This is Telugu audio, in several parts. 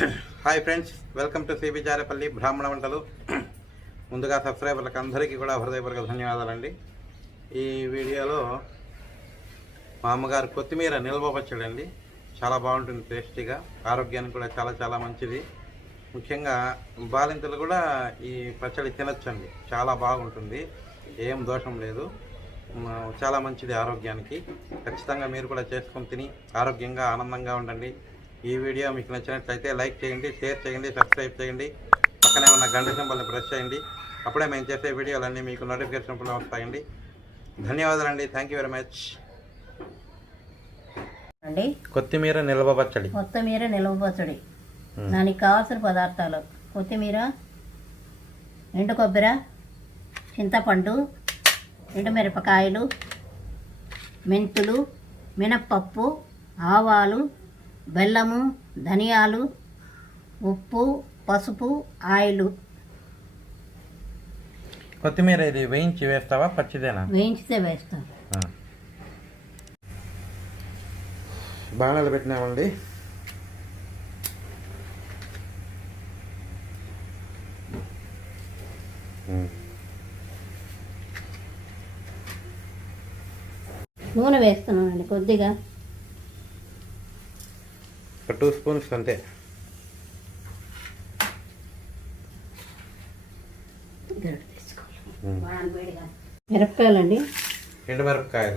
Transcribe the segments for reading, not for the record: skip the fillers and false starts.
Hi friends, welcome to cbcharepalli bramhanavantalu. ముందుగా సబ్స్క్రైబర్లకు అందరికీ కూడా హృదయపూర్వక ధన్యవాదాలండి. ఈ వీడియోలో మా అమ్మగారు కొత్తిమీర నిల్వ పచ్చడి అండి. చాలా బాగుంటుంది, టేస్టీగా, ఆరోగ్యానికి కూడా చాలా మంచిది. ముఖ్యంగా బాలింతలు కూడా ఈ పచ్చడి తినొచ్చండి. చాలా బాగుంటుంది, ఏం దోషం లేదు, చాలా మంచిది ఆరోగ్యానికి. ఖచ్చితంగా మీరు కూడా చేసుకొని తిని ఆరోగ్యంగా ఆనందంగా ఉండండి. ఈ వీడియో మీకు నచ్చినట్లయితే లైక్ చేయండి, షేర్ చేయండి, సబ్స్క్రైబ్ చేయండి, పక్కనే ఉన్న గంట సింబల్ని ప్రెస్ చేయండి. అప్పుడే మేము చేసే వీడియోలన్నీ మీకు నోటిఫికేషన్ రూపంలో వస్తాయండి. ధన్యవాదాలండి. Thank you very much. అండి కొత్తిమీర నిల్వ పచ్చడి. కొత్తిమీర నిల్వ పచ్చడి దానికి కావాల్సిన పదార్థాలు: కొత్తిమీర, ఎండు కొబ్బరి, చింతపండు, ఎండుమిరపకాయలు, మెంతులు, మినపప్పు, ఆవాలు, బెల్లము, ధనియాలు, ఉప్పు, పసుపు, ఆయిల్. కొత్తిమీర ఇది వేయించి వేస్తావా, పచ్చిదేనా? వేయించితే వేస్తాం. బాణాలు పెట్టినామండి. నూనె వేస్తున్నానండి కొద్దిగా, 2 స్పూన్స్ అంతే. మిరపకాయలండి, ఎండు మిరపకాయలు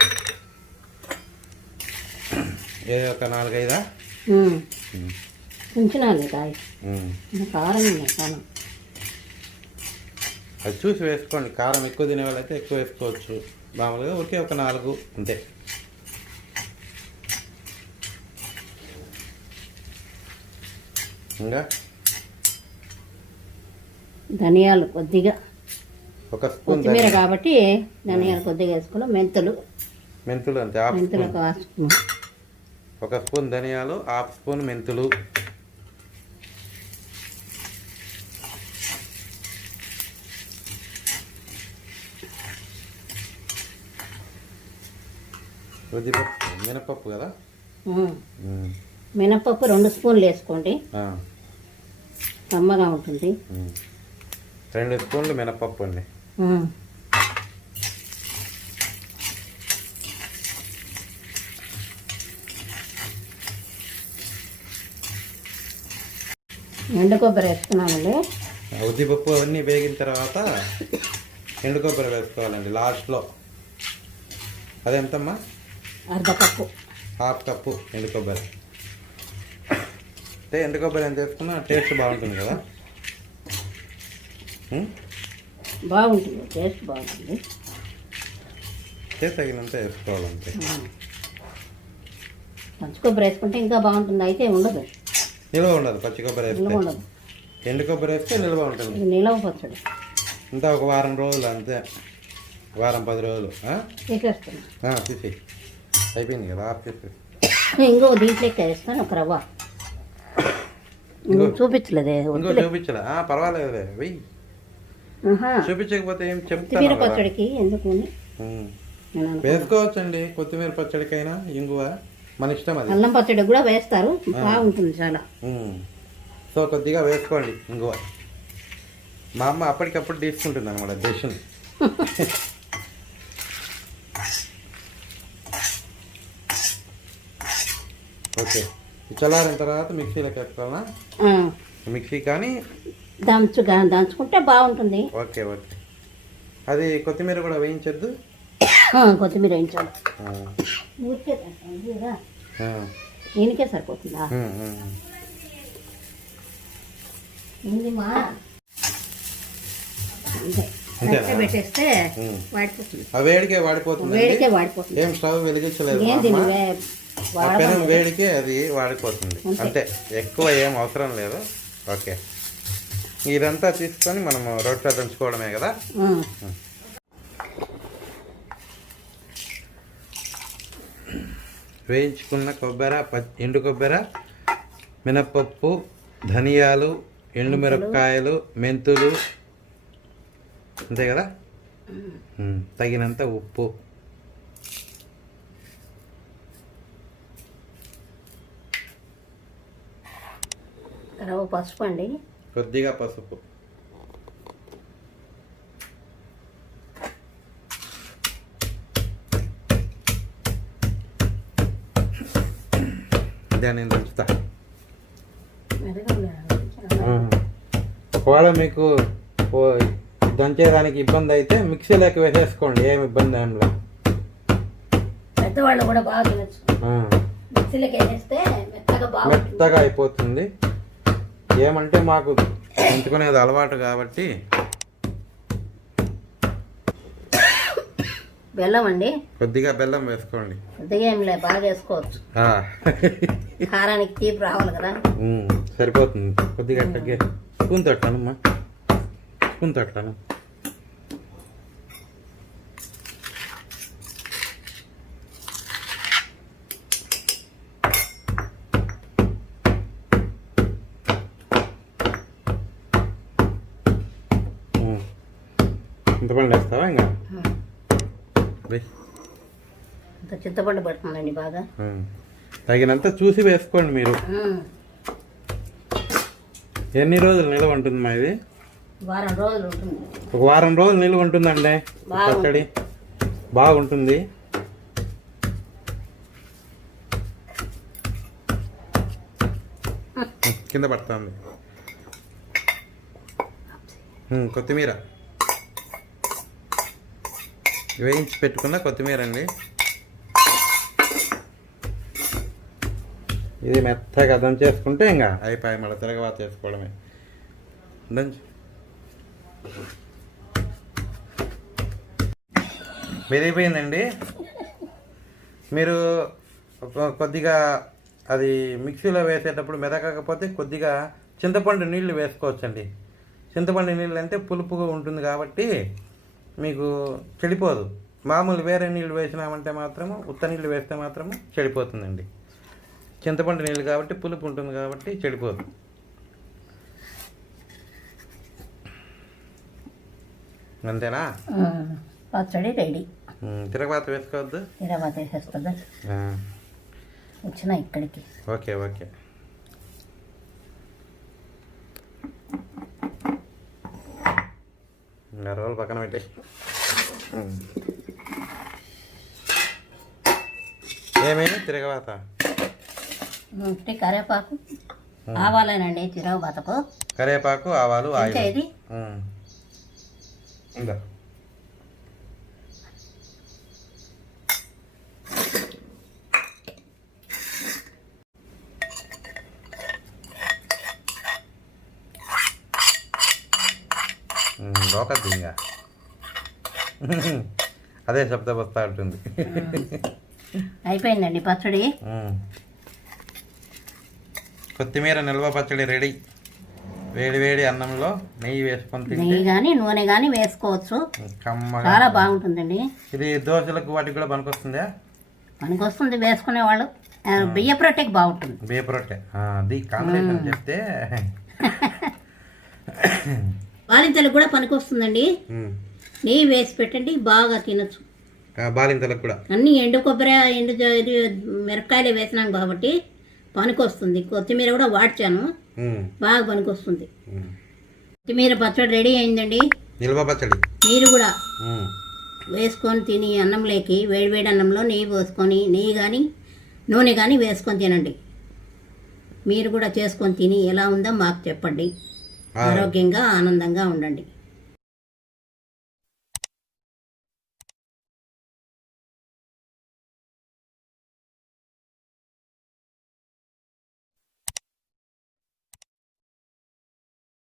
ఒక 4-5. ఉంచినాలి కాయ, కారం చాలా. అది చూసి వేసుకోండి. కారం ఎక్కువ తినే వాళ్ళైతే ఎక్కువ వేసుకోవచ్చు. మామూలుగా ఒకే ఒక 4 అంతే. ఇంకా ధనియాలు కొద్దిగా, 1 స్పూన్. కొత్తిమీర కాబట్టి ధనియాలు కొద్దిగా వేసుకున్నాం. మెంతులు అంతే, మెంతులు 1 స్పూన్ ధనియాలు, 1/2 స్పూన్ మెంతులు. మినపప్పు కదా, మినపప్పు 2 స్పూన్లు వేసుకోండి, కమ్మగా ఉంటుంది. 2 స్పూన్లు మినపప్పు అండి. ఎండు కొబ్బరి వేసుకున్నామండి. ఉద్దిపప్పు అవన్నీ వేగిన తర్వాత ఎండు కొబ్బరి వేసుకోవాలండి లాస్ట్లో. అదెంతమ్మా? 1/2 కప్పు, 1/2 కప్పు ఎండు కొబ్బరి. అంటే ఎండు కొబ్బరి ఎంత వేసుకున్నా టేస్ట్ బాగుంటుంది కదా. బాగుంటుంది, టేస్ట్ బాగుంటుంది. తగినంత వేసుకోవాలంటే. పచ్చి కొబ్బరి వేసుకుంటే ఇంకా బాగుంటుంది. అయితే ఉండదు, నిల్వ ఉండదు. పచ్చి కొబ్బరి వేస్తే ఉండదు, ఎండు కొబ్బరి వేస్తే నిల్వ ఉంటుంది. నిల్వ పచ్చడి ఇంత ఒక వారం రోజులు అంతే, వారం 10 రోజులు. తీసేస్తున్నా, తీసి అయిపోయింది కదా, ఆఫ్ చేసి. ఇంకో దీంట్లోకి వేస్తాను ఒక రవ్వ. చూపించలేదే, ఇంకో చూపించలే, పర్వాలేదు వెయ్యి. చూపించకపోతే ఏం చెప్తాను. పచ్చడికి ఎందుకు వేసుకోవచ్చండి, కొత్తిమీర పచ్చడికైనా ఇంగువ మన ఇష్టం. అది అల్లం పచ్చడి కూడా వేస్తారు, బాగుంటుంది చాలా. సో కొద్దిగా వేసుకోండి ఇంగువ. మా అమ్మ అప్పటికప్పుడు తీసుకుంటుంది అనమాట డెసిషన్. ఓకే, చల్లారిన తర్వాత మిక్సీలోకి వేసుకోవాలా? మిక్సీ కానీ దంచుకుంటే బాగుంటుంది. ఓకే. అది కొత్తిమీర కూడా వేయించద్దు, కొత్తిమీర వేయించాలి. దీనికే సరిపోతుందా? పెట్టేస్తే వేడికే వాడిపోతుంది. ఏం స్టవ్ వెలిగించలేదు, వేడికే అది వాడిపోతుంది అంతే. ఎక్కువ ఏం అవసరం లేదు. ఓకే, ఇదంతా తీసుకొని మనం రోట్లో దంచుకోవడమే కదా. వేయించుకున్న కొబ్బరి, ఎండు కొబ్బరి, మినపప్పు, ధనియాలు, ఎండు మిరపకాయలు, మెంతులు, అంతే కదా. తగినంత ఉప్పు, తర్వాత పసుపు అండి. కొద్దిగా పసుపు, నేను దంచుతా. ఒకవేళ మీకు దంచేదానికి ఇబ్బంది అయితే మిక్సీలోకి వేసేసుకోండి, ఏమి ఇబ్బంది ఏం లేదు. పెద్దవాళ్ళు కూడా బాగా తినచ్చు. మిక్సీలోకి వేసేస్తే మెత్తగా అయిపోతుంది. ఏమంటే మాకు దంచుకునేది అలవాటు కాబట్టి. బెల్లం అండి, కొద్దిగా బెల్లం వేసుకోండి. కొద్దిగా ఏం లేదు, బాగా వేసుకోవచ్చు. కారానికి తీపి రావాలి కదా. సరిపోతుంది. కొద్దిగా తగ్గే స్పూన్ తొట్టానమ్మా, స్పూన్ తొట్టాను. చింతపండు వేస్తావా? ఇంకా చింతపండు పడుతుందండి బాగా. తగినంత చూసి వేసుకోండి మీరు. ఎన్ని రోజులు నిల్వ ఉంటుంది మా ఇది? వారం రోజులు ఉంటుంది. ఒక వారం రోజులు నిల్వ ఉంటుందండి పచ్చడి, బాగుంటుంది. కింద పడుతుంది. కొత్తిమీర వేయించి పెట్టుకున్న కొత్తిమీర అండి. ఇది మెత్తగా దంచేసుకుంటే ఇంకా అయిపోయి, మళ్ళీ తిరగవాత చేసుకోవడమే. దంచి మెరిగిపోయిందండి. మీరు కొద్దిగా అది మిక్సీలో వేసేటప్పుడు మెదకకపోతే కొద్దిగా చింతపండు నీళ్ళు వేసుకోవచ్చండి. చింతపండు నీళ్ళు అంటే పులుపుగా ఉంటుంది కాబట్టి మీకు చెడిపోదు. మామూలు వేరే నీళ్ళు వేసినామంటే మాత్రము, ఉత్త నీళ్ళు వేస్తే మాత్రము చెడిపోతుందండి. చింతపండు నీళ్ళు కాబట్టి పులుపు ఉంటుంది కాబట్టి చెడిపోదు. అంతేనా? పచ్చడి రెడీ. తిరగబాత వేసుకోవద్దు? తిరగబాత వేసేస్తుందా? వచ్చిన ఇక్కడికి. Okay okay. రోజులు పక్కన పెట్టాయి. ఏమైనా తిరగబాత? కరివేపాకు ఆవాలేనండి తిరగబాతకు. కరివేపాకు, ఆవాలు, ఆయిల్. ఇంకా లోకద్దు, ఇంకా అదే శబ్దం వస్తూ ఉంటుంది. అయిపోయిందండి పచ్చడి. కొత్తిమీర నిల్వ పచ్చడి రెడీ. వేడి వేడి అన్నంలో నెయ్యి వేసుకొని తింటే, నెయ్యి కానీ నూనె కానీ వేసుకోవచ్చు, చాలా బాగుంటుందండి. ఇది దోశలకు వాటికి కూడా పనికొస్తుందా? పనికొస్తుంది. వేసుకునేవాళ్ళు బియ్యపు రొట్టెకి బాగుంటుంది. బియ్యపు రొట్టె అది కాంబినేషన్ చెప్తే బాలింతలకు కూడా పనికొస్తుందండి. నెయ్యి వేసి పెట్టండి, బాగా తినచ్చు. బాలింతలకు కూడా అన్ని ఎండు కొబ్బరి, ఎండు మిరపకాయలు వేసినాం కాబట్టి పనికొస్తుంది. కొత్తిమీర కూడా వాడ్చాను, బాగా పనికొస్తుంది. కొత్తిమీర పచ్చడి రెడీ అయిందండి. నిల్వ పచ్చడి మీరు కూడా వేసుకొని తిని అన్నంలోకి, వేడివేడి అన్నంలో నెయ్యి పోసుకొని, నెయ్యి కానీ నూనె కానీ వేసుకొని తినండి. మీరు కూడా చేసుకొని తిని ఎలా ఉందో మాకు చెప్పండి. ఆరోగ్యంగా ఆనందంగా ఉండండి.